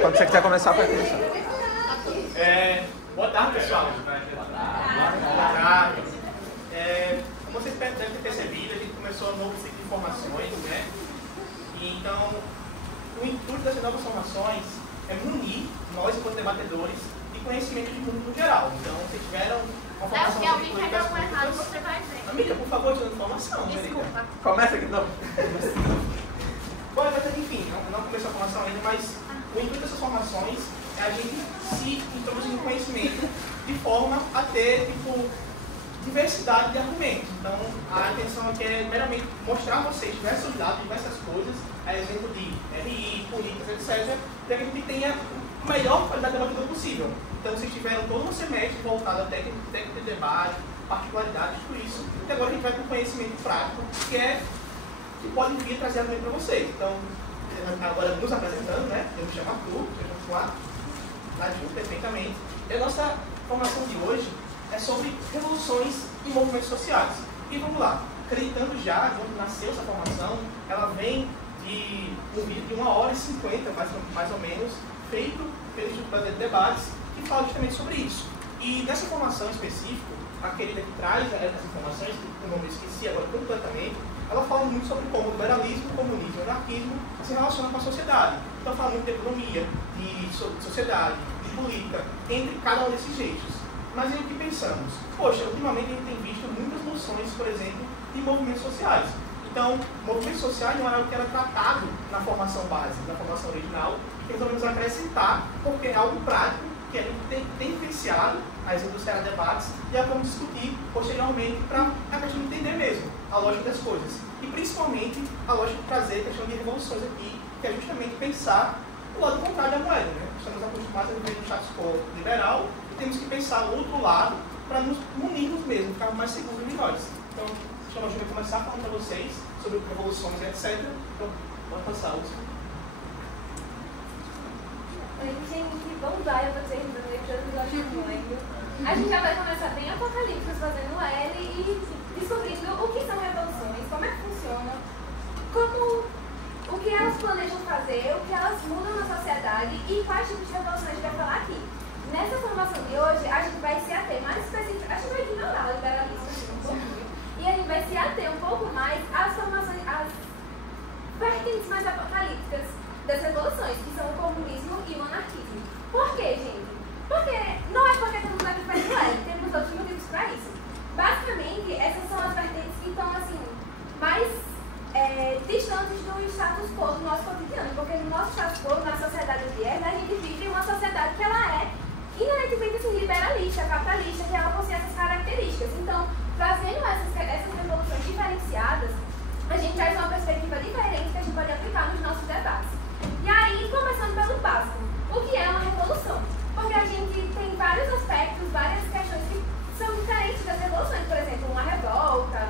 Quando você quiser começar, pode começar. Boa tarde, pessoal. Boa tarde. Como vocês devem ter percebido, a gente começou um novo ciclo de formações, né? E então, o intuito dessas novas formações é munir nós, enquanto debatedores, de conhecimento de mundo no geral. Então, se tiveram uma formação... Se alguém quer dar um errado, você vai ver. Amiga, por favor, dando informação. Desculpa. Começa aqui, não. Bom, enfim, não começou a formação ainda, mas o intuito dessas formações é a gente se introduzir no conhecimento de forma a ter, diversidade de argumentos. Então, a intenção aqui é meramente mostrar a vocês diversos dados, diversas coisas, a exemplo de RI, políticas, etc., para que a gente tenha a melhor qualidade debatedora possível. Então, vocês tiveram todo um semestre voltado a técnica de debate, particularidades, tudo isso, e agora a gente vai para o conhecimento prático, que pode vir trazer argumento para vocês. Então, agora nos apresentando, né? Eu me chamo Arthur, vocês vão lá junto perfeitamente. E a nossa formação de hoje é sobre revoluções e movimentos sociais. E vamos lá, acreditando já, quando nasceu essa formação, ela vem de um vídeo de 1h50, mais ou menos, feito pelo Instituto Brasileiro de Debates, que fala justamente sobre isso. E nessa formação específica, a querida que traz essas informações, que o nome eu esqueci agora completamente, ela fala muito sobre como o liberalismo, o comunismo e o anarquismo se relacionam com a sociedade. Então fala muito de economia, de sociedade, de política, entre cada um desses eixos. Mas aí o que pensamos? Poxa, ultimamente a gente tem visto muitas noções, por exemplo, de movimentos sociais. Então, movimentos sociais não era algo que era tratado na formação base, na formação original, e resolvemos acrescentar, porque é algo prático que a gente tem vivenciado as indústrias de debates e vamos discutir posteriormente para a questão de entender mesmo a lógica das coisas. E principalmente a lógica de trazer a questão de revoluções aqui, que é justamente pensar o lado contrário da moeda. Né? Estamos acostumados a viver no status quo liberal e temos que pensar o outro lado para nos munirmos mesmo, ficarmos mais seguros e melhores. Então, chama a Júlia a começar falando para vocês sobre revoluções e etc. Então, pode passar, Lúcia. Oi, gente, bom dia para vocês, a gente já vai começar bem apocalípticos fazendo L e descobrindo o que são revoluções, como é que funcionam, o que elas planejam fazer, o que elas mudam na sociedade e quais tipos de revoluções a gente vai falar aqui. Nessa formação de hoje, a gente vai se ater mais específico, a gente vai ignorar o liberalismo um pouquinho, e a gente vai se ater um pouco mais às formações, às vertentes mais apocalípticas das revoluções, que são o comunismo e o anarquismo. Por quê, gente? Porque não é porque estamos aqui fazendo L, temos outros motivos para isso. Basicamente, essas são as vertentes que estão assim, mais distantes do status quo do nosso cotidiano, porque no nosso status quo, na sociedade odierna, a gente vive em uma sociedade que ela é inerentemente assim, liberalista, capitalista, que ela possui essas características. Então, trazendo essas revoluções diferenciadas, a gente traz uma perspectiva diferente que a gente pode aplicar nos nossos debates. E aí, começando pelo básico, o que é uma revolução? Porque a gente tem vários aspectos, várias questões que são diferentes das revoluções. Por exemplo, uma revolta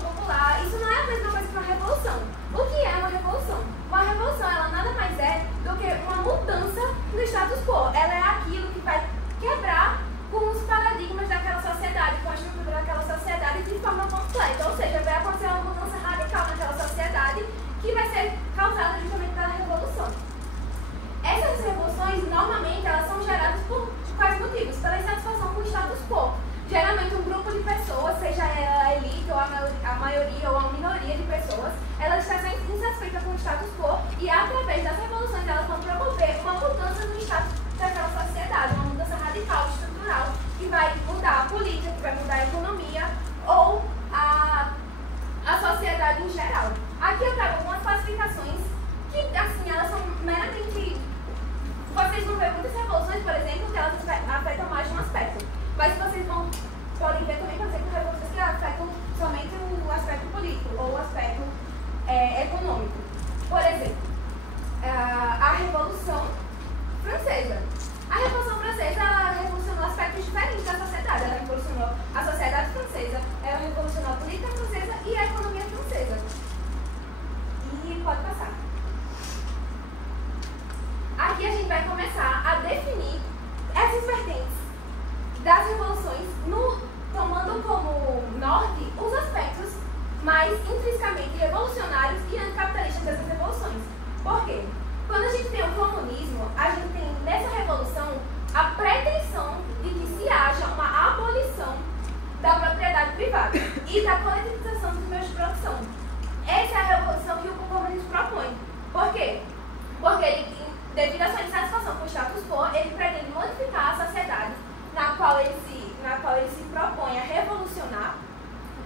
popular. Isso não é a mesma coisa que uma revolução. O que é uma revolução? Uma revolução, ela nada mais é do que uma mudança no status quo. Ela é aquilo que vai quebrar com os paradigmas daquela sociedade, com a estrutura daquela sociedade de forma completa. Ou seja, vai acontecer uma mudança radical naquela sociedade que vai ser causada justamente pela revolução. Essas revoluções, normalmente, elas são geradas por quais motivos? Pela insatisfação com o status quo. Geralmente, um grupo de pessoas, seja ela a elite, ou a maioria, ou a minoria de pessoas, ela está sendo insatisfeita com o status quo e, através das revoluções, elas vão promover uma mudança no status daquela sociedade, uma mudança radical, estrutural, que vai mudar a política, que vai mudar a economia, ou a sociedade em geral. Aqui eu trago algumas classificações que, assim, elas são meramente... Vocês vão ver muitas revoluções, por exemplo, que elas afetam mais de um aspecto. Mas vocês podem ver também, por exemplo, revoluções que afetam somente o aspecto político ou o aspecto econômico. Por exemplo, a Revolução Francesa. A Revolução Francesa, ela revolucionou aspectos diferentes da sociedade. Ela revolucionou a sociedade francesa, ela revolucionou a política francesa e a economia francesa. E pode passar. Aqui a gente vai começar a definir essas vertentes das revoluções, tomando como norte os aspectos mais intrinsecamente revolucionários e anticapitalistas dessas revoluções. Por quê? Quando a gente tem o comunismo, a gente tem nessa revolução a pretensão de que se haja uma abolição da propriedade privada e da coletivização dos meios de produção. Essa é a revolução que o comunismo propõe. Por quê? Porque ele, devido à sua insatisfação com o status quo, ele pretende modificar a sociedade na qual ele se propõe a revolucionar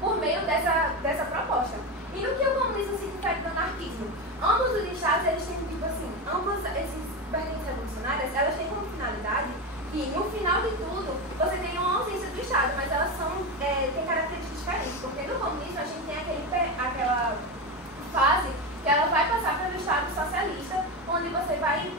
por meio dessa proposta. E no que o comunismo se difere do anarquismo? Ambos os estados, eles têm, tipo assim, ambos esses vertentes revolucionárias, elas têm como finalidade que, no final de tudo, você tem uma ausência do Estado, mas elas têm características diferentes, porque no comunismo a gente tem aquela fase que ela vai passar pelo Estado socialista, onde você vai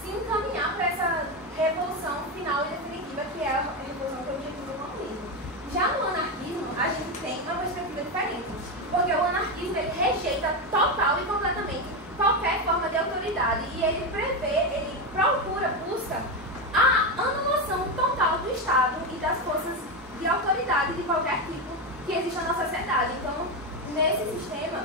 se encaminhar para essa revolução final e definitiva, que é a revolução que é o objetivo do comunismo. Já no anarquismo, a gente tem uma perspectiva diferente, porque o anarquismo ele rejeita total e completamente qualquer forma de autoridade e ele busca a anulação total do Estado e das forças de autoridade de qualquer tipo que exista na sociedade. Então, nesse sistema,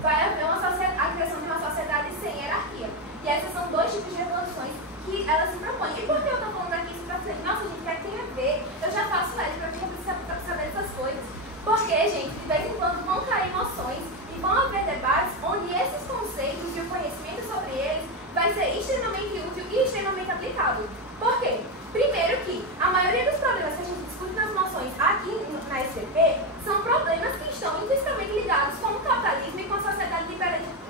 vai haver a criação de uma sociedade sem hierarquia. E esses são dois tipos de revoluções que elas se propõem. E por que eu estou falando aqui isso para vocês? Nossa, gente, o que é que tem a ver? Eu já faço para que eu preciso saber dessas coisas. Porque, gente, de vez em quando vão cair emoções e vão haver debates onde esses conceitos e o conhecimento sobre eles vai ser extremamente útil e extremamente aplicável. Por quê? Primeiro que a maioria dos problemas que a gente discute nas moções aqui na SCP são problemas que estão intrinsecamente ligados com o capitalismo e com a sociedade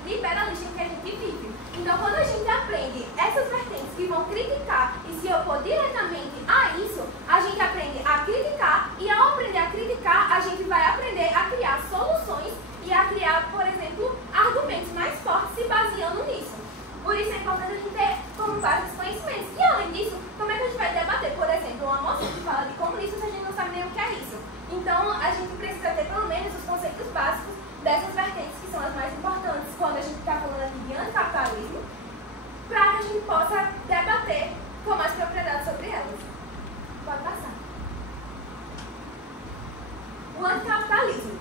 liberalista em que a gente vive. Então, quando a gente aprende essas vertentes que vão criticar e se opor diretamente a isso, a gente aprende a criticar e ao aprender a criticar, a gente vai aprender a criar soluções e a criar, por exemplo, argumentos mais fortes se baseando nisso. Por isso é importante a gente ter como base os conhecimentos. E além disso, como é que a gente vai debater, por exemplo, uma moção que fala de comunismo se a gente não sabe nem o que é isso? Então, a gente precisa ter pelo menos os conceitos básicos dessas vertentes que são as mais importantes quando a gente está falando aqui de anticapitalismo, para que a gente possa debater com mais propriedade sobre elas. Pode passar. O anticapitalismo.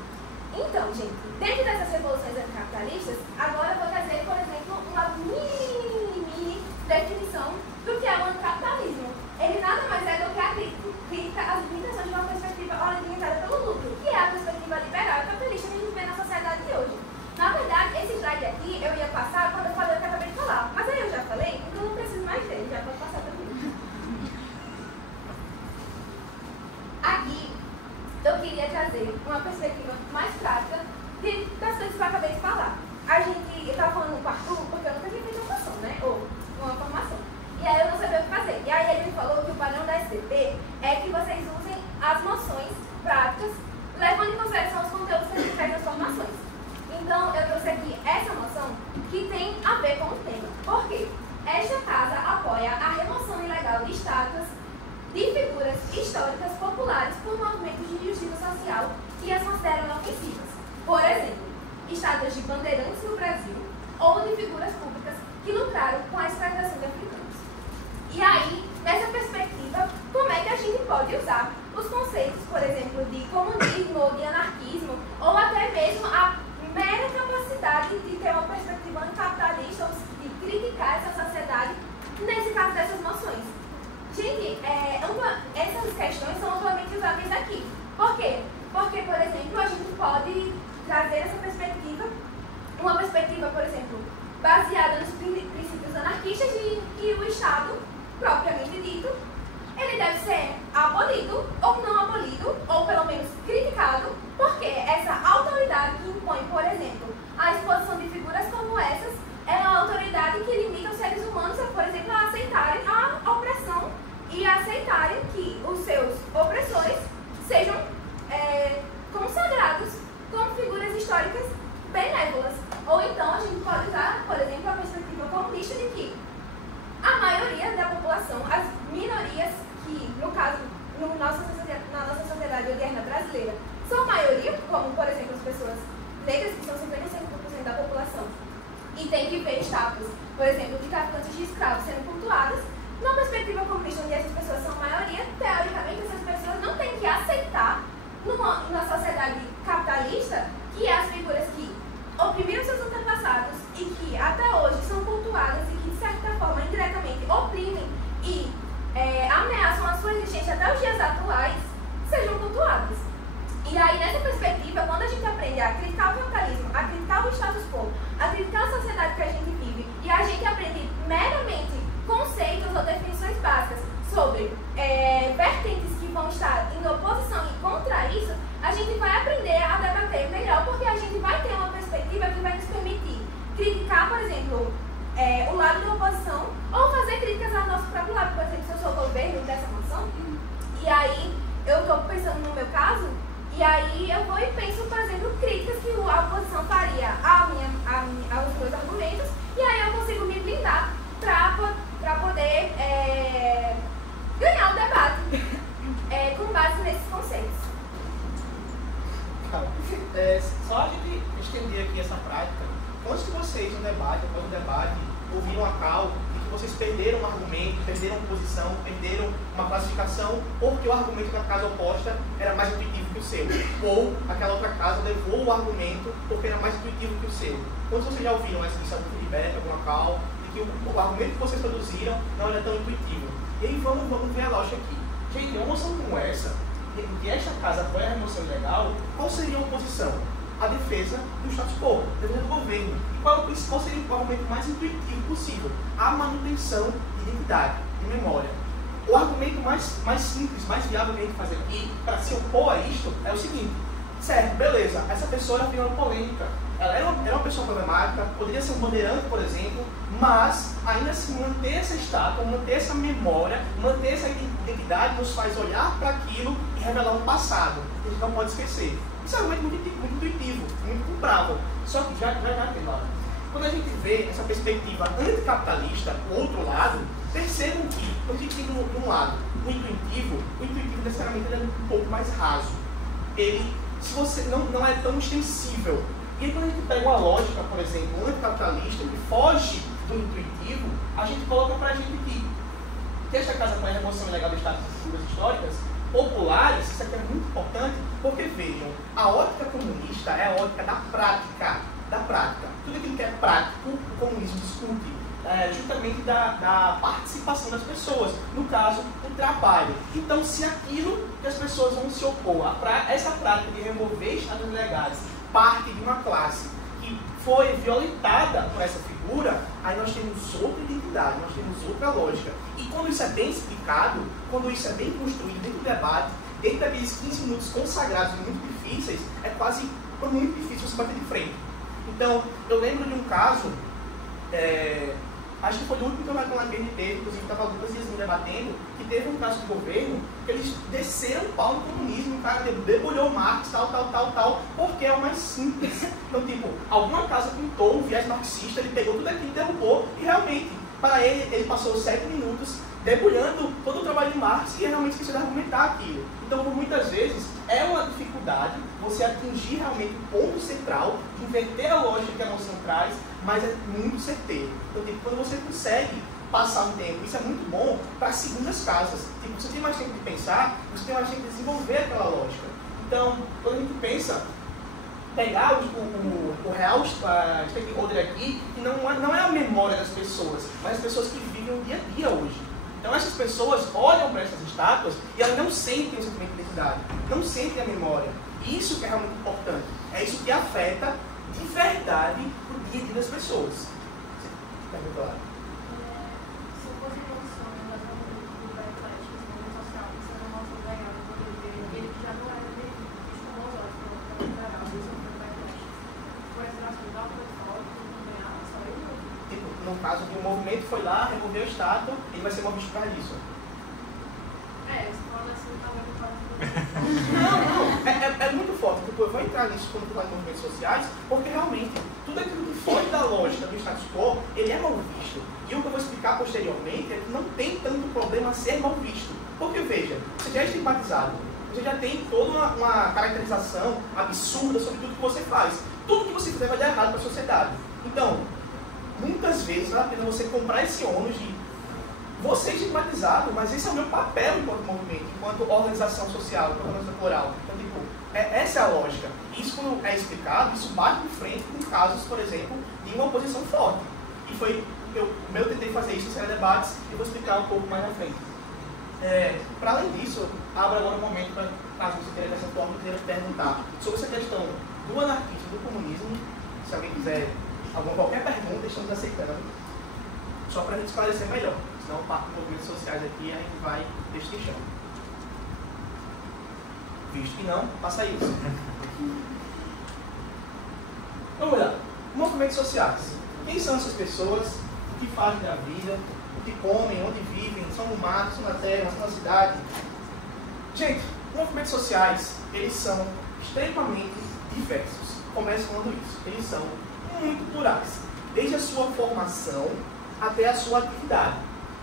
Então, gente, dentro dessas revoluções anticapitalistas, agora eu vou trazer, por exemplo, uma mini definição do que é o anticapitalismo. Ele nada mais é do que a crítica às limitações de uma perspectiva orientada pelo lucro, que é a perspectiva liberal e capitalista que a gente vê na sociedade de hoje. Na verdade, esse slide aqui eu ia passar quando eu falei o que eu acabei de falar, mas aí eu já falei, então não preciso mais dele, já pode passar também. Aqui, eu queria trazer uma perspectiva mais prática das coisas que eu acabei de falar. Eu estava falando com o Arthur porque eu nunca tinha feito uma moção, né? Ou uma formação. E aí eu não sabia o que fazer. E aí ele me falou que o padrão da SCP é que vocês usem as moções práticas, levando em consideração os conteúdos que a gente faz nas formações. Então, eu trouxe aqui essa moção que tem a ver com o tema. Por quê? Esta casa apoia a remoção ilegal de estátuas de figuras históricas populares por movimentos de justiça social que as consideram ofensivas. Por exemplo, estátuas de bandeirantes no Brasil ou de figuras públicas que lucraram com a escravização de africanos. E aí, nessa perspectiva, como é que a gente pode usar os conceitos, por exemplo, de comunismo ou de anarquismo, ou até mesmo a mera capacidade de ter uma perspectiva anticapitalista ou de criticar essa sociedade, nesse caso dessas moções? Gente, essas questões são amplamente usáveis aqui. Por quê? Porque, por exemplo, a gente pode trazer essa perspectiva, uma perspectiva, por exemplo, baseada nos princípios anarquistas de que o Estado, propriamente dito, ele deve ser abolido ou não abolido, ou pelo menos criticado, porque essa autoridade que impõe, por exemplo, a exposição de figuras como essas, é uma autoridade que limita os seres humanos, por exemplo, a aceitarem a opressão e a aceitarem que os seus opressores sejam consagrados como figuras históricas benévolas. Ou então a gente pode usar, por exemplo, a perspectiva comunista de que a maioria da população, as minorias que, no caso, na nossa sociedade moderna brasileira, são maioria, como, por exemplo, as pessoas negras, que são 55% da população, e tem que ver estátuas, por exemplo, de traficantes de escravos sendo cultuadas. Na perspectiva comunista, onde essas pessoas são maioria, teoricamente, essas pessoas não têm que aceitar, na sociedade capitalista, que as figuras que oprimiram seus antepassados e que até hoje são cultuadas até os dias atuais, sejam cultuadas. E aí, nessa perspectiva, quando a gente aprende a criticar o capitalismo, a criticar o status quo, a criticar a sociedade que a gente vive, e a gente aprende meramente conceitos ou definições básicas sobre vertentes que vão estar em oposição e contra isso, a gente vai aprender a debater melhor, porque a gente vai ter uma perspectiva que vai nos permitir criticar, por exemplo, o lado da oposição, ou fazer críticas ao nosso próprio lado. Por exemplo, se eu sou governo dessa nação, e aí eu estou pensando no meu caso, e aí eu vou e penso, por exemplo, críticas que a oposição faria aos meus argumentos, e aí eu consigo me blindar para poder ganhar o debate com base nesses conceitos. Só a gente estender aqui essa prática. Quantos de vocês no debate, após o debate, ouviram a call de que vocês perderam um argumento, perderam uma posição, perderam uma classificação, porque o argumento da casa oposta era mais intuitivo que o seu? Ou aquela outra casa levou o argumento porque era mais intuitivo que o seu? Quantos de vocês já ouviram algum feedback, alguma call, de que o argumento que vocês produziram não era tão intuitivo? E aí vamos ver a lógica aqui. Gente, uma moção como essa, em que esta casa apoia a remoção ilegal, qual seria a oposição? A defesa do status quo, a defesa do governo. E qual seria o argumento mais intuitivo possível? A manutenção de identidade, de memória. O argumento mais simples, mais viável que a gente faz aqui, para se opor a isto, é o seguinte: certo, beleza, essa pessoa era uma polêmica, ela era uma pessoa problemática, poderia ser um bandeirante, por exemplo, mas ainda assim manter essa estátua, manter essa memória, manter essa identidade nos faz olhar para aquilo e revelar um passado que a gente não pode esquecer. Isso é um argumento muito intuitivo, muito comprável. Só que já tem lá. Quando a gente vê essa perspectiva anticapitalista, o outro lado, percebam que, quando a gente tem de um lado o intuitivo necessariamente ele é um pouco mais raso. Ele, se você não é tão extensível. E aí, quando a gente pega uma lógica, por exemplo, anticapitalista, que foge do intuitivo, a gente coloca pra gente que esta casa com a remoção ilegal de status de figuras históricas populares, isso aqui é muito importante, porque vejam, a ótica comunista é a ótica da prática. Tudo aquilo que é prático, o comunismo discute justamente da participação das pessoas, no caso, o trabalho. Então, se aquilo que as pessoas vão se opor, essa prática de remover estados legais, parte de uma classe que foi violentada por essa figura, aí nós temos outra identidade, nós temos outra lógica. E quando isso é bem explicado, quando isso é bem construído dentro do debate, dentro daqueles 15 minutos consagrados e muito difíceis, é quase muito difícil você bater de frente. Então, eu lembro de um caso, acho que foi o último que a gente teve, inclusive estava o Lucas e Yasmin debatendo, que teve um caso de governo que eles desceram o pau no comunismo, o cara debulhou Marx, tal, porque é o mais simples. Então, tipo, alguma casa pintou um viés marxista, ele pegou tudo aquilo, derrubou, e realmente, para ele passou 7 minutos debulhando todo o trabalho de Marx e realmente esqueceu de argumentar aquilo. Então, por muitas vezes, é uma dificuldade você atingir realmente o ponto central, inverter a lógica que a noção traz, mas é muito certeiro. Então, tipo, quando você consegue passar um tempo, isso é muito bom para as segundas casas. Tipo, você tem mais tempo de pensar, você tem mais tempo de desenvolver aquela lógica. Então, quando a gente pensa, pegar o real stakeholder aqui, que não é a memória das pessoas, mas as pessoas que vivem o dia a dia hoje. Então essas pessoas olham para essas estátuas e elas não sentem o sentimento de identidade, não sentem a memória. Isso que é realmente importante. É isso que afeta de verdade o dia a dia das pessoas. Você perguntou lá? Se fosse um sonho do backlash, que social, que você não mostrou legal no poder dele, ele já não era visto com bons olhos para o legal, isso foi o backlash. Por essa razão, dá uma foto, não ganhar, só eu não. Tipo, no caso que o movimento foi lá, removeu a estátua, ele vai ser movido por causa disso. Você fala assim, tá vendo o Não, é muito forte. Tipo, eu vou entrar nisso quando falar em movimentos sociais, porque realmente tudo aquilo que foge da lógica do status quo, ele é mal visto. E o que eu vou explicar posteriormente é que não tem tanto problema ser mal visto. Porque veja, você já é estigmatizado, você já tem toda uma caracterização absurda sobre tudo que você faz. Tudo que você fizer vai dar errado para a sociedade. Então, muitas vezes vale a pena você comprar esse ônus de você estigmatizado, mas esse é o meu papel enquanto movimento, enquanto organização social, enquanto organização plural. Então, tipo, essa é a lógica. Isso, quando é explicado, isso bate de frente com casos, por exemplo, de uma oposição forte. E foi eu tentei fazer isso em série de debates e vou explicar um pouco mais na frente. Para além disso, abro agora um momento para, caso você queira dessa forma, eu queira perguntar sobre essa questão do anarquismo e do comunismo. Se alguém quiser qualquer pergunta, estamos aceitando. Só para a gente esclarecer melhor. Senão, parte dos movimentos sociais aqui, a gente vai destrinchando. Visto que não, passa isso. Vamos lá. Movimentos sociais. Quem são essas pessoas? O que fazem da vida? O que comem? Onde vivem? São no mato? São na terra? São na cidade? Gente, movimentos sociais, eles são extremamente diversos. Começo falando isso. Eles são muito plurais. Desde a sua formação até a sua atividade.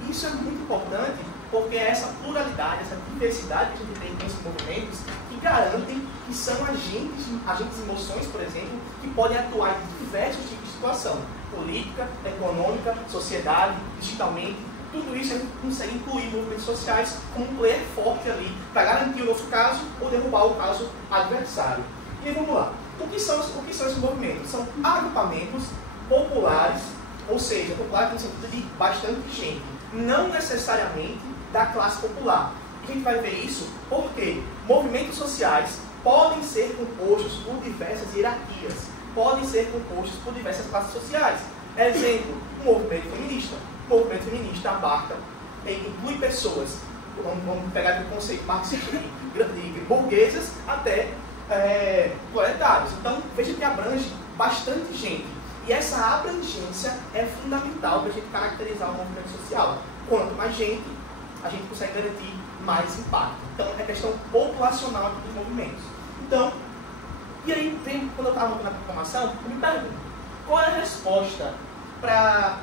Isso é muito importante porque é essa pluralidade, essa diversidade que a gente tem nesses movimentos que garantem que são agentes de emoções, por exemplo, que podem atuar em diversos tipos de situação. Política, econômica, sociedade, digitalmente. Tudo isso a gente consegue incluir movimentos sociais como um player forte ali para garantir o nosso caso ou derrubar o caso adversário. E aí, vamos lá. O que são esses movimentos? São agrupamentos populares, ou seja, popular no sentido de bastante gente, não necessariamente da classe popular. A gente vai ver isso porque movimentos sociais podem ser compostos por diversas hierarquias, podem ser compostos por diversas classes sociais. Exemplo, o movimento feminista. O movimento feminista abarca, inclui pessoas, vamos pegar o conceito marxista, de burguesas até proletários. Então, veja que abrange bastante gente. E essa abrangência é fundamental para a gente caracterizar o movimento social. Quanto mais gente, a gente consegue garantir mais impacto. Então, é questão populacional aqui dos movimentos. Então, e aí, quando eu estava montando a programação, eu me pergunto, qual é a resposta para...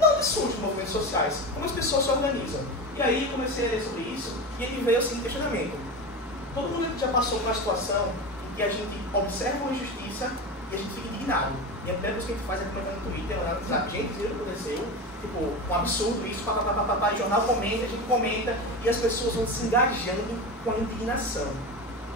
Não surgem os movimentos sociais, como as pessoas se organizam. E aí, comecei a ler sobre isso, e aí veio o seguinte questionamento. Todo mundo já passou por uma situação em que a gente observa uma injustiça e a gente fica indignado. E a primeira coisa que a gente faz é colocar no Twitter, lá no WhatsApp, gente, viu o que aconteceu? Tipo, um absurdo isso, papapá, o jornal comenta, a gente comenta, e as pessoas vão se engajando com a indignação.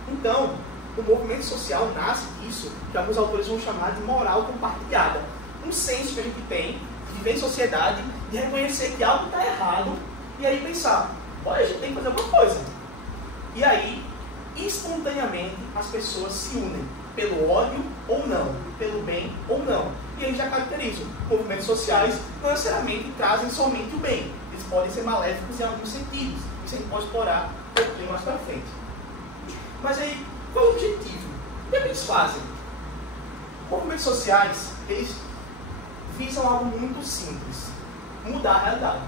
Então, o movimento social nasce disso, que alguns autores vão chamar de moral compartilhada. Um senso que a gente tem de viver em sociedade, de reconhecer que algo está errado, e aí pensar, olha, a gente tem que fazer alguma coisa. E aí, espontaneamente, as pessoas se unem, pelo ódio ou não, pelo bem ou não. E aí já caracterizo. Movimentos sociais não necessariamente trazem somente o bem. Eles podem ser maléficos em alguns sentidos. Isso a gente pode explorar um pouquinho mais para frente. Mas aí, qual é o objetivo? O que eles fazem? Movimentos sociais, eles visam algo muito simples. Mudar a realidade.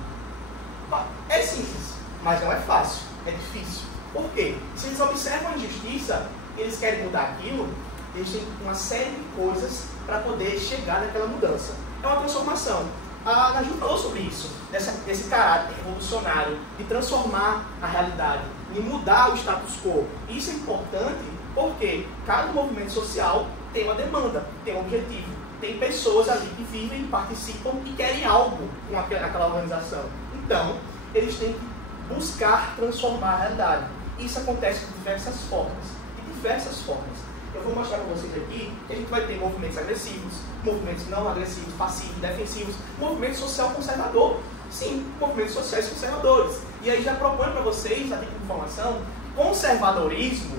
É simples, mas não é fácil. É difícil. Por quê? Se eles observam a injustiça, eles querem mudar aquilo, eles têm uma série de coisas para poder chegar naquela mudança. É uma transformação. A Ana Ju falou sobre isso, desse caráter revolucionário, de transformar a realidade, de mudar o status quo. Isso é importante porque cada movimento social tem uma demanda, tem um objetivo. Tem pessoas ali que vivem, participam e querem algo com aquela organização. Então, eles têm que buscar transformar a realidade. Isso acontece de diversas formas. Eu vou mostrar para vocês aqui que a gente vai ter movimentos agressivos, movimentos não agressivos, passivos, defensivos, movimento social conservador. Sim, movimentos sociais conservadores. E aí já proponho para vocês, a título de informação, conservadorismo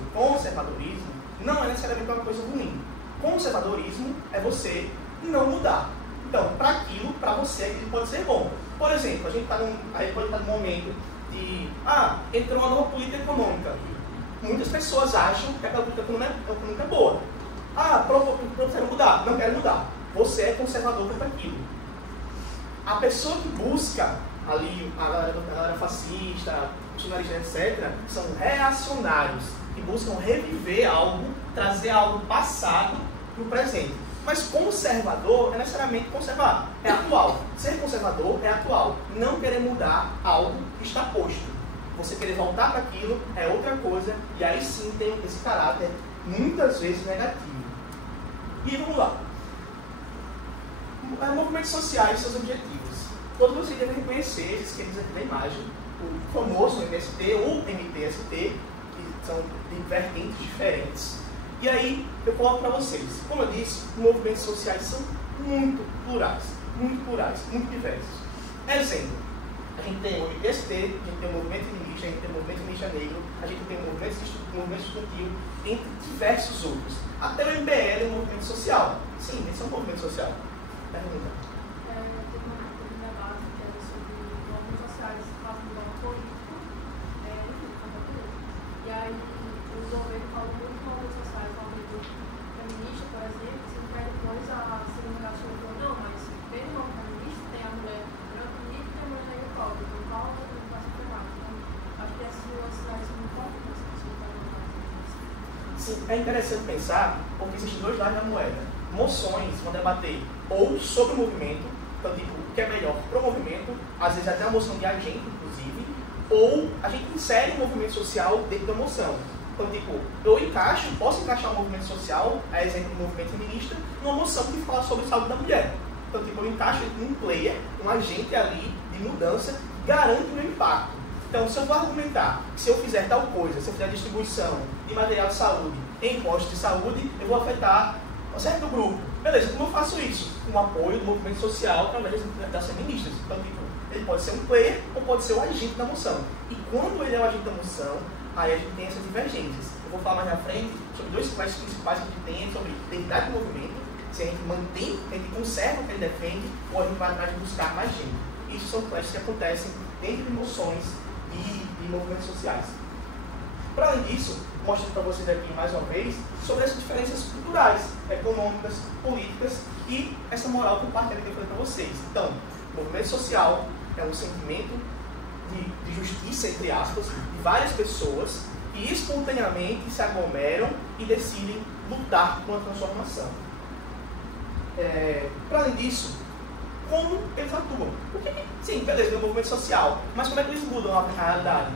não é necessariamente uma coisa ruim. Conservadorismo é você não mudar. Então, para aquilo, para você, aquilo pode ser bom. Por exemplo, a gente pode estar num momento de, entrou uma nova política econômica. Muitas pessoas acham que aquela política econômica é boa. Você não mudar, não quero mudar. Você é conservador para aquilo. A pessoa que busca ali, a galera fascista, funcionalista, etc., são reacionários, que buscam reviver algo, trazer algo passado para o presente. Mas conservador é necessariamente conservar, é atual. Ser conservador é atual. Não querer mudar algo que está posto. Você querer voltar para aquilo é outra coisa, e aí sim tem esse caráter muitas vezes negativo. E vamos lá. Movimentos sociais e seus objetivos. Todos vocês devem reconhecer esses esquemas aqui da imagem, o famoso MST ou MTST, que são de vertentes diferentes. E aí eu coloco para vocês, como eu disse, movimentos sociais são muito plurais, muito diversos. Exemplo, A gente tem o IPST, a gente tem o movimento feminista, a gente tem o movimento feminista negro, a gente tem o movimento estudantil, entre diversos outros. Até o MBL é um movimento social. Sim, eles são um movimento social. Pergunta. Teve um debate que era sobre movimentos sociais fazendo um político, e aí o governo falou muito de movimentos sociais, o movimento feminista, por exemplo, sendo que depois a segunda casa falou, não, mas dentro do movimento feminista tem a mulher branca e tem a mulher negra pobre, então qual é a representação feminina? Então, acho que essas duas cidades são muito importantes para você fazer. Sim, é interessante pensar, porque existem dois lados da moeda. Moções vão debater ou sobre o movimento, então tipo, o que é melhor para o movimento, às vezes até a moção de agente, inclusive, ou a gente insere um movimento social dentro da moção. Então, tipo, eu posso encaixar um movimento social, a exemplo do movimento feminista, numa moção que fala sobre saúde da mulher. Então, tipo, eu encaixo um player, um agente ali de mudança, que garante o meu impacto. Então, se eu vou argumentar que se eu fizer tal coisa, se eu fizer distribuição de material de saúde em postos de saúde, eu vou afetar um certo grupo. Beleza, como eu faço isso? Com o apoio do movimento social através das feministas. Então, tipo, ele pode ser um player ou pode ser o agente da moção. E quando ele é o agente da moção, aí a gente tem essas divergências. Eu vou falar mais na frente sobre dois quests principais que a gente tem, sobre identidade do movimento, se a gente mantém, a gente conserva o que ele defende, ou a gente vai atrás de buscar mais gente. Isso são quests que acontecem dentro de moções e movimentos sociais. Para além disso, mostro para vocês aqui mais uma vez sobre essas diferenças culturais, econômicas, políticas e essa moral por parte que eu falei para vocês. Então, o movimento social é um sentimento de justiça, entre aspas, de várias pessoas que espontaneamente se aglomeram e decidem lutar por uma transformação. Para além disso, como eles atuam? Sim, beleza, é um movimento social, mas como é que eles mudam a realidade?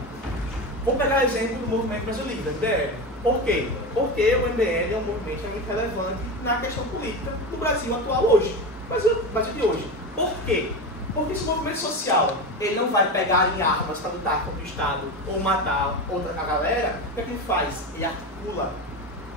Vou pegar o exemplo do movimento Brasil Livre, MBL. Por quê? Porque o MBL é um movimento muito relevante na questão política do Brasil atual hoje. Brasil de hoje. Por quê? Porque esse movimento social, ele não vai pegar em armas para lutar contra o Estado ou matar a galera, o que é que ele faz? Ele articula.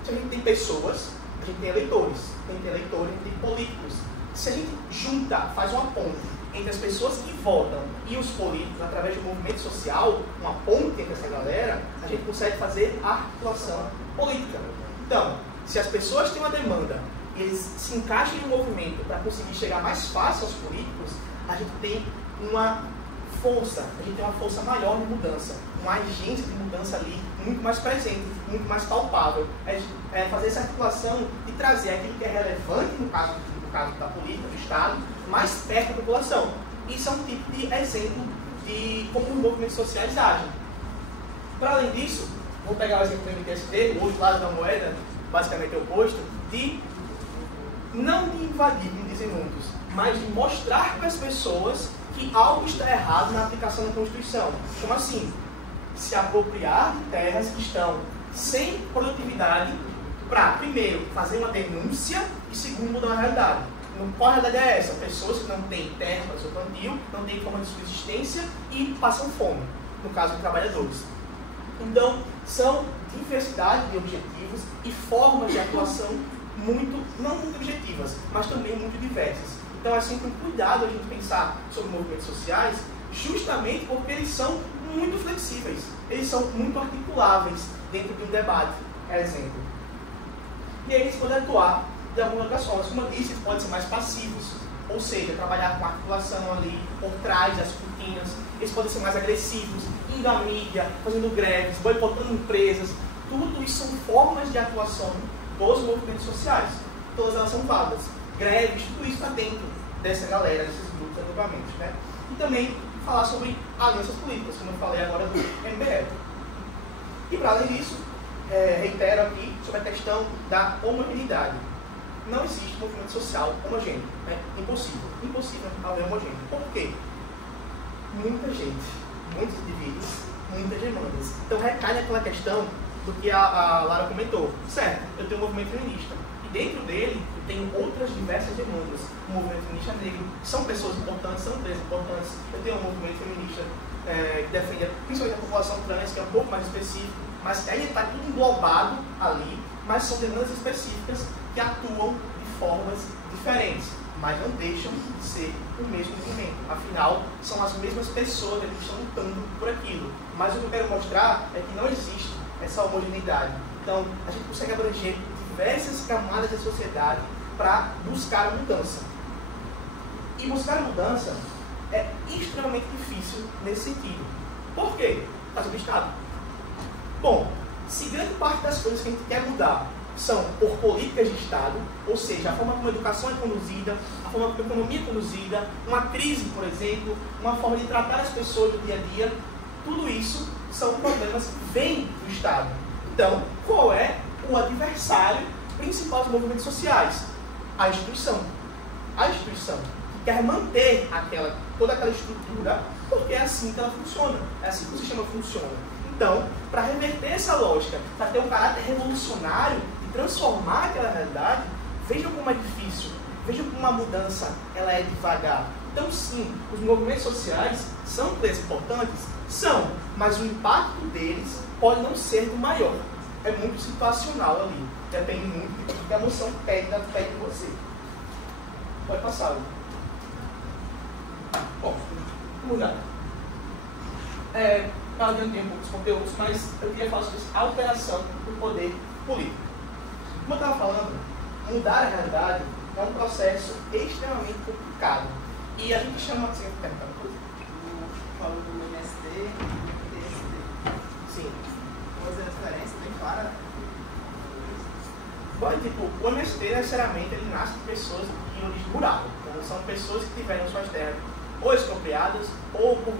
Se a gente tem pessoas, a gente tem eleitores. A gente tem políticos. Se a gente junta, faz uma ponte entre as pessoas que votam e os políticos através do movimento social, uma ponte entre essa galera, a gente consegue fazer a articulação política. Então, se as pessoas têm uma demanda e eles se encaixam em um movimento para conseguir chegar mais fácil aos políticos, a gente tem uma força maior de mudança, uma agência de mudança ali muito mais presente, muito mais palpável. É fazer essa articulação e trazer aquilo que é relevante no caso da política, do Estado, mais perto da população. Isso é um tipo de exemplo de como os movimentos sociais agem. Para além disso, vou pegar o exemplo do MTST, o outro lado da moeda, basicamente é o oposto, não de invadir, como dizem muitos, mas de mostrar para as pessoas que algo está errado na aplicação da Constituição. Como assim? Se apropriar de terras que estão sem produtividade para, primeiro, fazer uma denúncia e, segundo, mudar a realidade. Qual a realidade é essa? Pessoas que não têm terra para o seu plantio, não têm forma de subsistência e passam fome, no caso de trabalhadores. Então, são diversidade de objetivos e formas de atuação não muito objetivas, mas também muito diversas. Então, é sempre um cuidado a gente pensar sobre movimentos sociais, justamente porque eles são muito flexíveis, eles são muito articuláveis dentro de um debate, por exemplo. E aí eles podem atuar de algumas outras formas. Como eu disse, eles podem ser mais passivos, ou seja, trabalhar com articulação ali por trás das cortinas. Eles podem ser mais agressivos, indo à mídia, fazendo greves, boicotando empresas. Tudo isso são formas de atuação dos movimentos sociais. Todas elas são válidas. Greves, tudo isso está dentro dessa galera, desses grupos de agrupamentos, né? E também falar sobre alianças políticas, como eu falei agora do MBL. E para além disso, reitero aqui sobre a questão da homogeneidade. Não existe movimento social homogêneo. É impossível haver homogêneo. Por quê? Muita gente, muitos indivíduos, muitas demandas. Então recai naquela questão do que a Lara comentou. Certo, eu tenho um movimento feminista. E dentro dele, eu tenho outras diversas demandas. O movimento feminista negro são pessoas importantes, são empresas importantes. Eu tenho um movimento feminista que defende principalmente a população trans, que é um pouco mais específico, mas aí está tudo englobado ali, mas são demandas específicas que atuam de formas diferentes. mas não deixam de ser o mesmo movimento. Afinal, são as mesmas pessoas que estão lutando por aquilo. Mas o que eu quero mostrar é que não existe essa homogeneidade. Então, a gente consegue abranger diversas camadas da sociedade para buscar a mudança. E buscar a mudança é extremamente difícil nesse sentido. Por quê? Por causa do Estado. Bom, se grande parte das coisas que a gente quer mudar são por políticas de Estado, ou seja, a forma como a educação é conduzida, a forma como a economia é conduzida, uma crise, por exemplo, uma forma de tratar as pessoas do dia a dia, tudo isso são problemas que vêm do Estado. Então, qual é o adversário principal dos movimentos sociais? A instituição. A instituição que quer manter toda aquela estrutura, porque é assim que ela funciona, é assim que o sistema funciona. Então, para reverter essa lógica, para ter um caráter revolucionário e transformar aquela realidade, vejam como é difícil, vejam como uma mudança ela é devagar. Então, sim, os movimentos sociais são coisas importantes? São, mas o impacto deles pode não ser do maior. É muito situacional ali, depende muito do que a emoção pede de você. Pode passar, Lu. Bom, vamos lá. Eu adiantei um pouco dos conteúdos, mas eu queria falar sobre a alteração do poder político. Como eu estava falando, mudar a realidade é um processo extremamente complicado. E a gente chama assim, perguntar uma coisa? Falou do MST e do PSD. Sim. Qual é a diferença? Bem clara. Bom, tipo, o MST, necessariamente, ele nasce de pessoas de origem rural. Então, são pessoas que tiveram suas terras ou expropriadas, ou por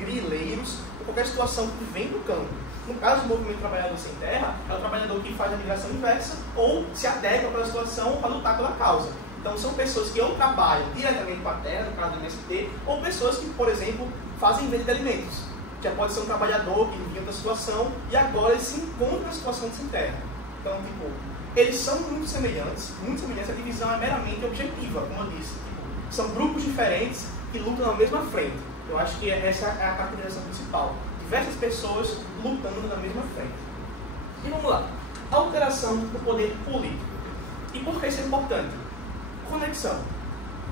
grileiros, ou qualquer situação que vem do campo. No caso do movimento Trabalhador Sem Terra, é o trabalhador que faz a migração inversa ou se adequa para a situação para lutar pela causa. Então, são pessoas que ou trabalham diretamente com a terra, no caso do MST, ou pessoas que, por exemplo, fazem venda de alimentos. Já pode ser um trabalhador que vive da situação e agora ele se encontra na situação de sem terra. Então, tipo, eles são muito semelhantes, a divisão é meramente objetiva, como eu disse. Tipo, são grupos diferentes que lutam na mesma frente. Eu acho que essa é a caracterização principal. Diversas pessoas lutando na mesma frente. E vamos lá. Alteração do poder político. E por que isso é importante? Conexão.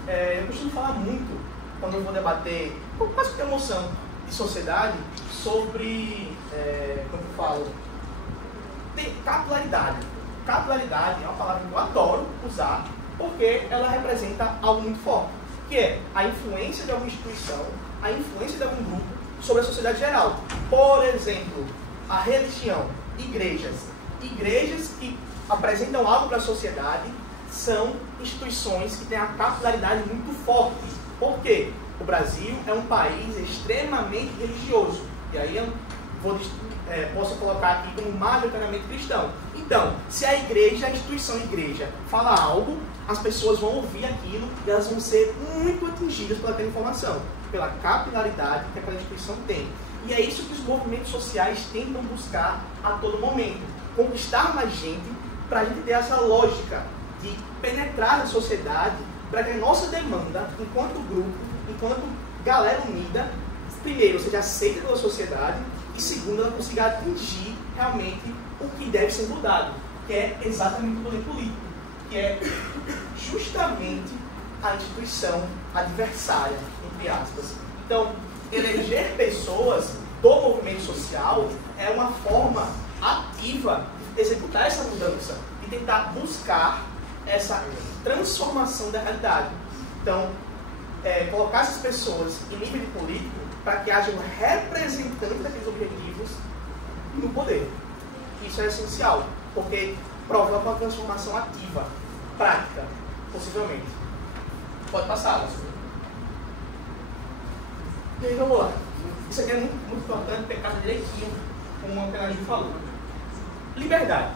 Eu costumo falar muito, quando eu vou debater, com quase que emoção de sociedade, sobre, como eu falo, capilaridade. Capilaridade é uma palavra que eu adoro usar, porque ela representa algo muito forte, que é a influência de alguma instituição, a influência de algum grupo sobre a sociedade geral. Por exemplo, a religião, igrejas. Igrejas que apresentam algo para a sociedade são instituições que têm a capilaridade muito forte. Por quê? O Brasil é um país extremamente religioso. E aí eu posso colocar aqui como majoritariamente cristão. Então, se a igreja, a instituição igreja, fala algo, as pessoas vão ouvir aquilo e elas vão ser muito atingidas pela aquela informação, pela capilaridade que aquela instituição tem. E é isso que os movimentos sociais tentam buscar a todo momento. Conquistar mais gente para a gente ter essa lógica de penetrar na sociedade para que a nossa demanda, enquanto grupo, enquanto galera unida, primeiro, seja aceita pela sociedade e segundo, ela consiga atingir realmente o que deve ser mudado, que é exatamente o poder político, que é justamente a instituição adversária, entre aspas. Então, eleger pessoas do movimento social é uma forma ativa de executar essa mudança e tentar buscar essa transformação da realidade. Então, colocar essas pessoas em nível de político para que haja um representante daqueles objetivos no poder. Isso é essencial, porque provoca uma transformação ativa, prática, possivelmente. Pode passar, Lúcio. E aí, vamos lá. Isso aqui é muito, muito importante, porque casa direitinho, como o Penagil falou. Liberdade.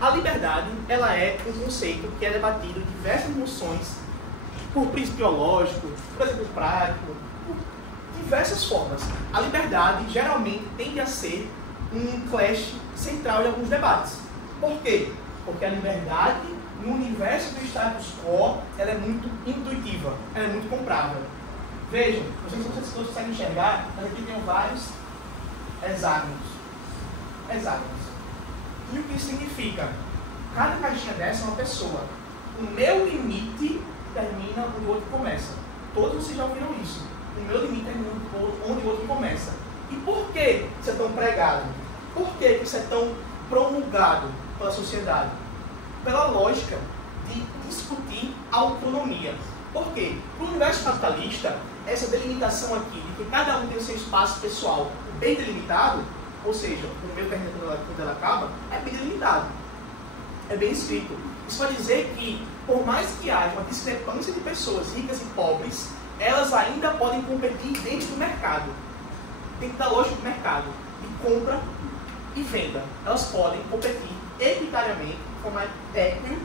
A liberdade, ela é um conceito que é debatido em diversas noções, por princípio teológico, por exemplo, prático, por diversas formas. A liberdade, geralmente, tende a ser um clash central em alguns debates. Por quê? Porque a liberdade, no universo do status quo, ela é muito intuitiva, ela é muito comprável. Vejam, não sei se vocês conseguem enxergar, mas aqui tem vários hexágonos. E o que isso significa? Cada caixinha dessa é uma pessoa. O meu limite termina onde o outro começa. Todos vocês já ouviram isso. O meu limite termina onde o outro começa. E por que isso é tão pregado? Por que isso é tão promulgado pela sociedade? Pela lógica de discutir autonomia. Por quê? Para o universo capitalista, essa delimitação aqui, de que cada um tem o seu espaço pessoal bem delimitado, ou seja, o meu terreno quando ela acaba, é bem delimitado. É bem escrito. Isso vai dizer que, por mais que haja uma discrepância de pessoas ricas e pobres, elas ainda podem competir dentro do mercado. Dentro da lógica do mercado, de compra e venda. Elas podem competir equitariamente, como é técnico,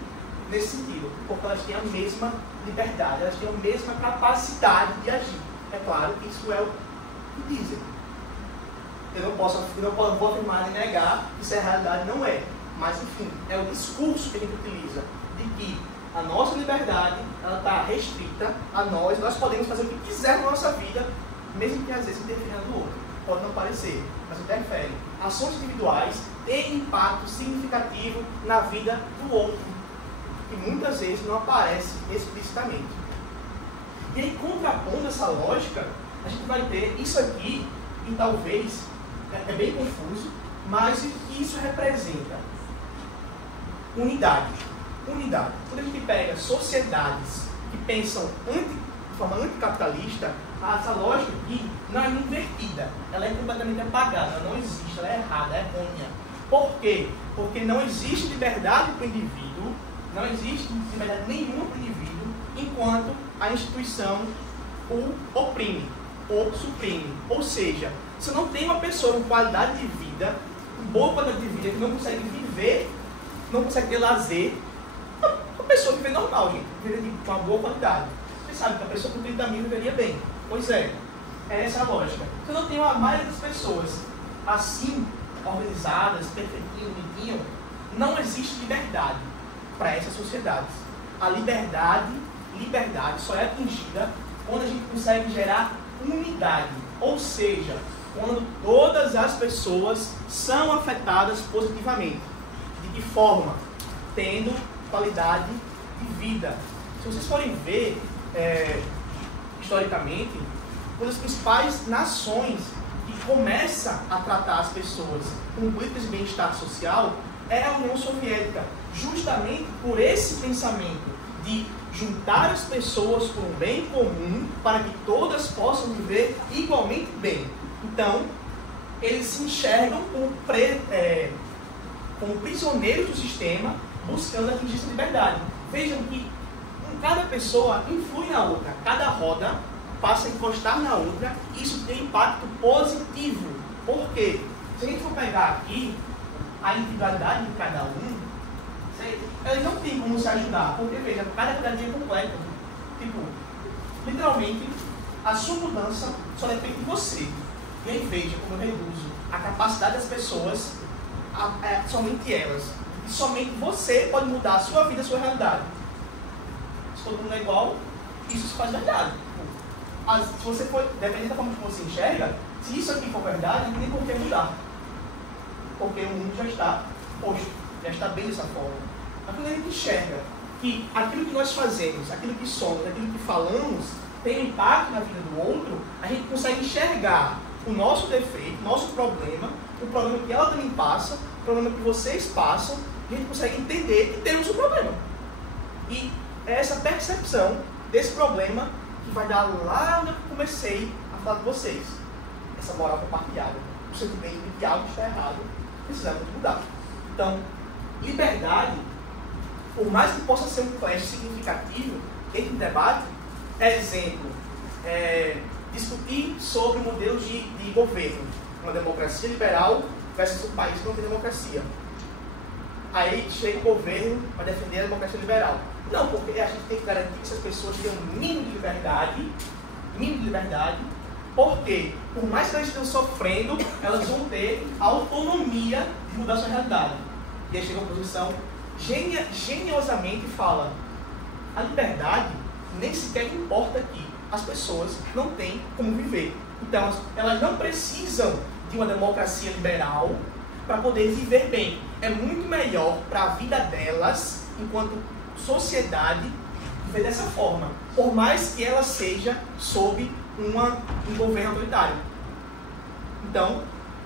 nesse sentido, porque elas têm a mesma liberdade, elas têm a mesma capacidade de agir. É claro que isso é o que dizem. Eu não vou afirmar nem negar que isso é a realidade, não é. Mas, enfim, é o discurso que a gente utiliza de que a nossa liberdade está restrita a nós podemos fazer o que quiser na nossa vida, mesmo que às vezes interfira no outro. Pode não parecer, mas interfere. Ações individuais têm impacto significativo na vida do outro, que muitas vezes não aparece explicitamente. E aí, contrapondo essa lógica, a gente vai ter isso aqui, e talvez é bem confuso, mas o que isso representa? Unidade. Quando a gente pega sociedades que pensam de forma anticapitalista, essa lógica aqui não é invertida, ela é completamente apagada, ela não existe, ela é errada, é errônea. Por quê? Porque não existe liberdade para o indivíduo, não existe liberdade nenhuma para o indivíduo, enquanto a instituição o oprime, ou suprime. Ou seja, se não tem uma pessoa com qualidade de vida, com boa qualidade de vida, que não consegue viver, não consegue ter lazer, uma pessoa viver normal, gente, viver com uma boa qualidade. Você sabe que a pessoa com 30 mil viveria bem. Pois é essa a lógica. Se não tem a maioria das pessoas assim, organizadas, perfeitinho, bonitinho, não existe liberdade para essas sociedades. A liberdade só é atingida quando a gente consegue gerar unidade, ou seja, quando todas as pessoas são afetadas positivamente. De que forma? Tendo qualidade de vida. Se vocês forem ver, historicamente, uma das principais nações que começa a tratar as pessoas com políticas de bem-estar social é a União Soviética, justamente por esse pensamento de juntar as pessoas por um bem comum para que todas possam viver igualmente bem. Então, eles se enxergam como prisioneiros do sistema, buscando atingir essa liberdade. Vejam que cada pessoa influi na outra, cada roda passa a encostar na outra, e isso tem impacto positivo. Por quê? Se a gente for pegar aqui a individualidade de cada um, eles não tem como se ajudar, porque veja, cada cuidadinha é completa. Tipo, literalmente, a sua mudança só depende de você. E aí veja como eu reduzo a capacidade das pessoas somente elas. E somente você pode mudar a sua vida, a sua realidade. Se todo mundo é igual, isso se faz verdade. Se você for, dependendo da forma que você enxerga, se isso aqui for verdade, não tem por que mudar. Porque o mundo já está posto, já está bem dessa forma. Mas quando a gente enxerga que aquilo que nós fazemos, aquilo que somos, aquilo que falamos, tem um impacto na vida do outro, a gente consegue enxergar o nosso defeito, o nosso problema, o problema que ela também passa, o problema que vocês passam, e a gente consegue entender que temos um problema. E é essa percepção desse problema que vai dar lá onde eu comecei a falar de vocês. Essa moral compartilhada, o sentimento de que algo está errado, precisamos mudar. Então, liberdade, por mais que possa ser um clash significativo entre o debate, exemplo, discutir sobre modelos de governo, uma democracia liberal versus um país que não tem democracia. Aí chega o governo para defender a democracia liberal. Não, porque a gente tem que garantir que essas pessoas tenham um mínimo de liberdade, porque, por mais que elas estejam sofrendo, elas vão ter a autonomia de mudar a sua realidade. E aí chega a oposição, geniosamente fala, a liberdade nem sequer importa aqui. As pessoas não têm como viver. Então, elas não precisam de uma democracia liberal para poder viver bem. É muito melhor para a vida delas, enquanto sociedade, vê dessa forma, por mais que ela seja sob um governo autoritário. Então,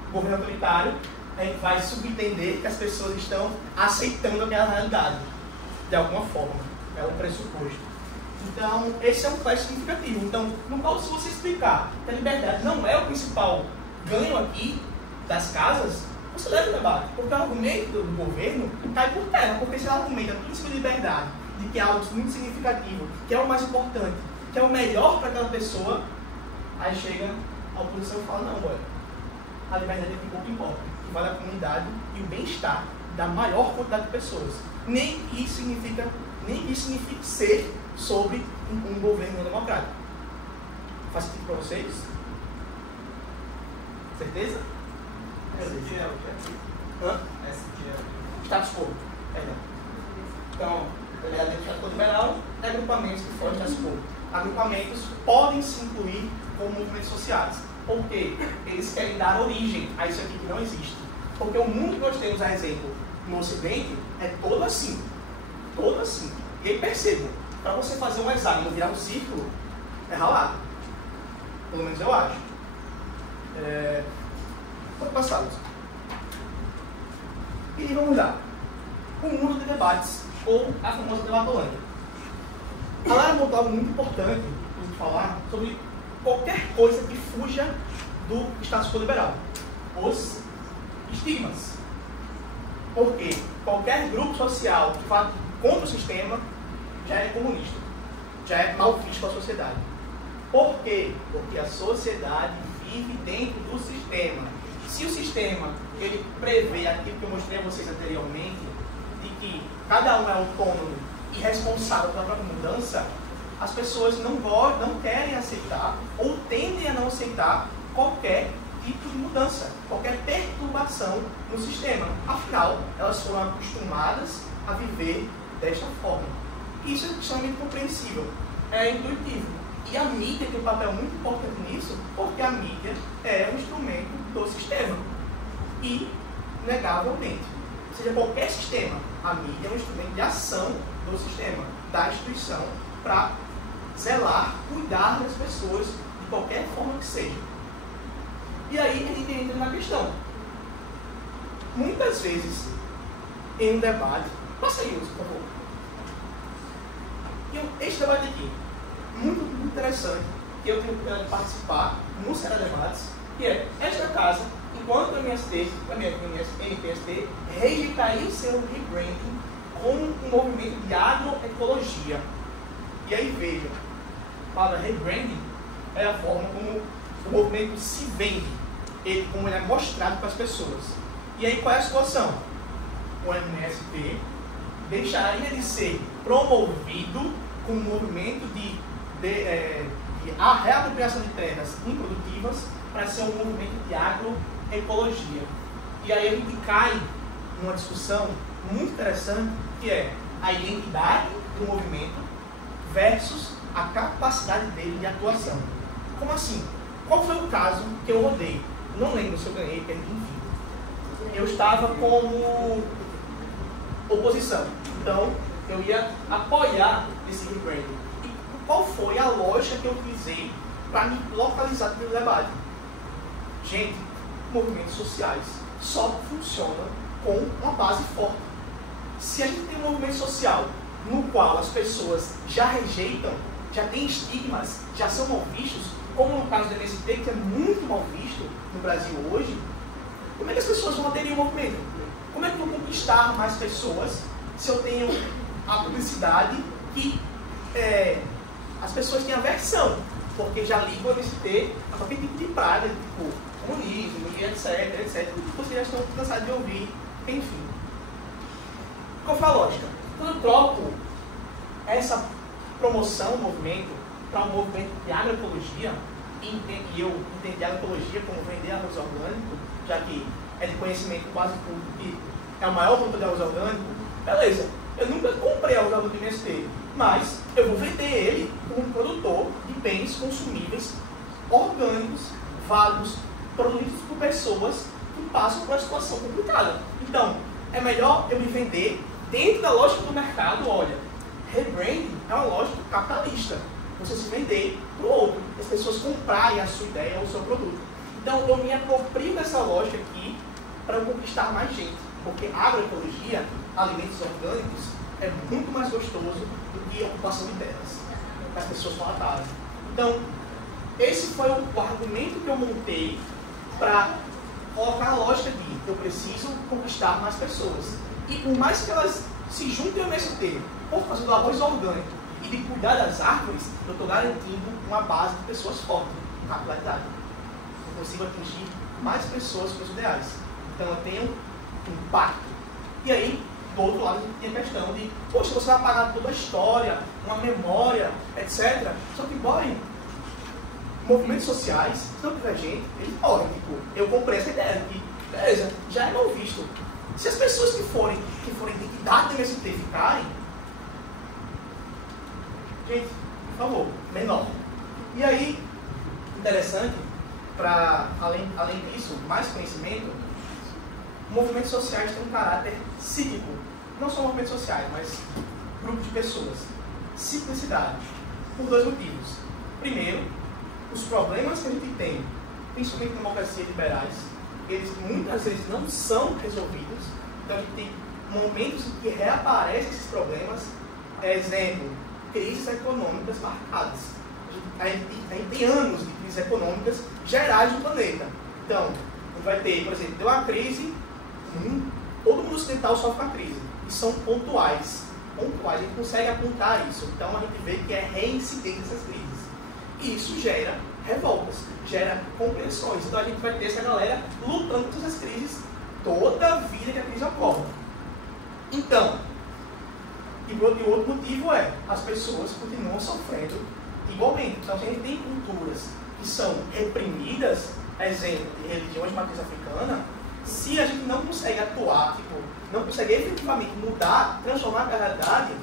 o governo autoritário vai subentender que as pessoas estão aceitando aquela realidade, de alguma forma. É um pressuposto. Então, esse é um clash significativo. Então, no qual, se você explicar que a liberdade não é o principal ganho aqui das casas, você leva o debate. Porque o argumento do governo cai por terra. Porque se ela argumenta tudo em cima de liberdade, de que é algo muito significativo, que é o mais importante, que é o melhor para aquela pessoa, aí chega a oposição e fala, não, olha, a liberdade é que pouco importa, que vale a comunidade e o bem-estar da maior quantidade de pessoas. Nem que isso significa ser sobre um governo democrático. Faz sentido para vocês? Certeza? SDL, que é Hã? SDL. Status quo. Então, a defesa liberal é agrupamentos que fogem status quo. Agrupamentos podem se incluir como movimentos sociais. Porque eles querem dar origem a isso aqui que não existe. Porque o mundo que nós temos, a exemplo, no Ocidente, é todo assim. Todo assim. E aí percebam, para você fazer um hexágono virar um círculo, é ralado. Pelo menos eu acho. Vamos passar. E vamos lá. O mundo de debates, ou a famosa debatolândia. A Lara montou algo muito importante para falar sobre qualquer coisa que fuja do status quo liberal. Os estigmas. Porque qualquer grupo social que fala contra o sistema já é comunista. Já é mal visto pela sociedade. Por quê? Porque a sociedade vive dentro do sistema. Se o sistema ele prevê aquilo que eu mostrei a vocês anteriormente, de que cada um é autônomo e responsável pela própria mudança, as pessoas não querem aceitar ou tendem a não aceitar qualquer tipo de mudança, qualquer perturbação no sistema. Afinal, elas foram acostumadas a viver desta forma. Isso é extremamente compreensível, é intuitivo. E a mídia tem um papel muito importante nisso, porque a mídia é um instrumento do sistema. E, inegavelmente, seja qualquer sistema, a mídia é um instrumento de ação do sistema, da instituição, para zelar, cuidar das pessoas de qualquer forma que seja. E aí a gente entra na questão. Muitas vezes, em um debate, passa aí, por favor. Este debate aqui, muito interessante, que eu tenho que participar no Ceará Debates, que é esta casa, enquanto a MST, rejeitaria o seu rebranding como um movimento de agroecologia. E aí veja, a palavra rebranding é a forma como o movimento se vende, como ele é mostrado para as pessoas. E aí qual é a situação? O MST deixaria de ser promovido como um movimento de reapropriação de terras improdutivas para ser um movimento de agroecologia. E aí a gente cai numa discussão muito interessante, que é a identidade do movimento versus a capacidade dele de atuação. Como assim? Qual foi o caso que eu rodei? Não lembro se eu ganhei, perdi, enfim. Eu estava como oposição. Então, eu ia apoiar esse rebranding. E qual foi a lógica que eu utilizei para me localizar no debate? Gente, movimentos sociais só funcionam com uma base forte. Se a gente tem um movimento social no qual as pessoas já rejeitam, já têm estigmas, já são mal vistos, como no caso do MST, que é muito mal visto no Brasil hoje, como é que as pessoas vão aderir ao movimento? Como é que eu vou conquistar mais pessoas se eu tenho a publicidade que as pessoas têm aversão, porque já ligam o MST a qualquer tipo de praga, tipo comunismo e etc, vocês já estão cansados de ouvir, enfim. Qual foi a lógica? Quando eu troco essa promoção do movimento para um movimento de agroecologia, e eu entendi a agroecologia como vender arroz orgânico, já que é de conhecimento quase público que é o maior produto de arroz orgânico, beleza, eu nunca comprei arroz orgânico do MST, mas eu vou vender ele como um produtor de bens consumíveis orgânicos, válidos, produzidos por pessoas que passam por uma situação complicada. Então, é melhor eu me vender dentro da lógica do mercado, olha, Rebranding é uma lógica capitalista. Você se vender para o outro, as pessoas comprarem a sua ideia ou o seu produto. Então, eu me aproprio dessa lógica aqui para conquistar mais gente. Porque a agroecologia, alimentos orgânicos, é muito mais gostoso do que a ocupação de terras, que as pessoas falataram. Então, esse foi o argumento que eu montei para colocar a lógica de eu preciso conquistar mais pessoas. E por mais que elas se juntem ao mesmo tempo, por causa do arroz orgânico e de cuidar das árvores, eu estou garantindo uma base de pessoas fortes, capilaridade. Eu consigo atingir mais pessoas com os ideais. Então eu tenho impacto. E aí, do outro lado, a gente tem a questão de, poxa, você vai apagar toda a história, uma memória, etc. Só que, boy, movimentos sociais, se não tiver gente, eles morrem. Tipo, eu comprei essa ideia de que, beleza, já é mal visto. Se as pessoas que forem identidade do MST ficarem, gente, por favor, menor. E aí, interessante, para além disso, mais conhecimento, movimentos sociais têm um caráter cívico. Não só movimentos sociais, mas grupos de pessoas. Simplicidade. Por dois motivos. Primeiro, os problemas que a gente tem, principalmente em democracias liberais, eles muitas vezes não são resolvidos. Então a gente tem momentos em que reaparecem esses problemas. Exemplo, crises econômicas marcadas. A gente tem anos de crises econômicas gerais no planeta. Então, a gente vai ter, por exemplo, deu uma crise, todo mundo ocidental sofre com a crise. E são pontuais. A gente consegue apontar isso. Então a gente vê que é reincidente essas crises. E isso gera revoltas, gera compreensões. Então a gente vai ter essa galera lutando contra essas crises toda a vida que a crise ocorre. Então, e o outro motivo é, as pessoas continuam sofrendo igualmente. Então se a gente tem culturas que são reprimidas, exemplo de religiões de matriz africana, se a gente não consegue atuar, não consegue efetivamente mudar, transformar a realidade,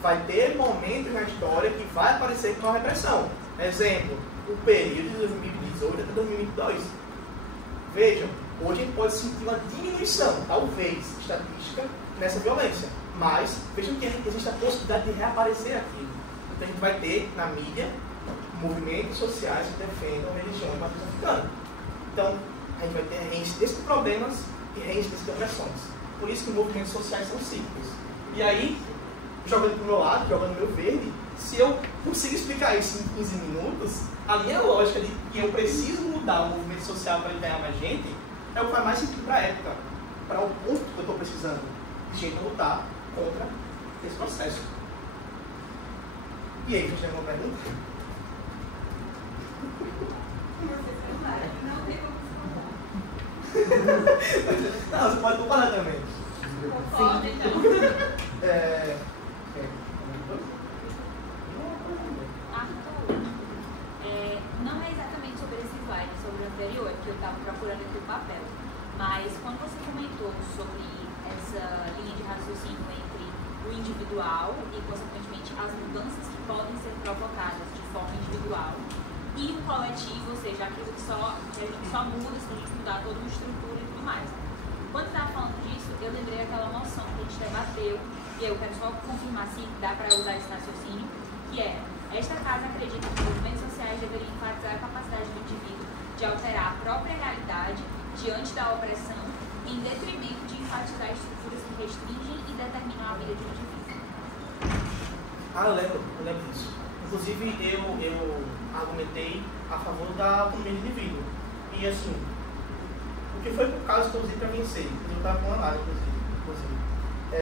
vai ter momentos na história que vai aparecer com uma repressão. Exemplo, o período de 2018 até 2022. Vejam, hoje a gente pode sentir uma diminuição, talvez, estatística, nessa violência. Mas, vejam que existe a possibilidade de reaparecer aquilo. Então a gente vai ter, na mídia, movimentos sociais que defendam religiões matriz africana. Então, a gente vai ter reincidência de problemas e reincidência de opressões. Por isso que movimentos sociais são cíclicos. E aí, jogando para o meu lado, jogando no meu verde, se eu consigo explicar isso em 15 minutos, a minha lógica de que eu preciso mudar o movimento social para ele ganhar mais gente, é o que faz mais sentido para a época, para o ponto que eu estou precisando de gente a lutar contra esse processo. E aí, vocês têm alguma pergunta? Não tem como Não, você pode comparar também. Pode, então. Arthur, não é exatamente sobre esse slide, sobre o anterior, que eu estava procurando aqui o papel, mas quando você comentou sobre essa linha de raciocínio entre o individual e, consequentemente, as mudanças que podem ser provocadas de forma individual e o coletivo, ou seja, aquilo que a gente só muda se a gente mudar toda uma estrutura e tudo mais. Quando eu estava falando disso, eu lembrei daquela noção que a gente debateu, e eu quero só confirmar se dá para usar esse raciocínio, que é, esta casa acredita que os movimentos sociais deveriam enfatizar a capacidade do indivíduo de alterar a própria realidade diante da opressão, em detrimento de enfatizar estruturas que restringem e determinam a vida de um indivíduo. Eu lembro disso. Inclusive, eu argumentei a favor da autonomia do indivíduo. E assim, o que foi por causa que eu usei para vencer? Eu estava com uma análise, inclusive.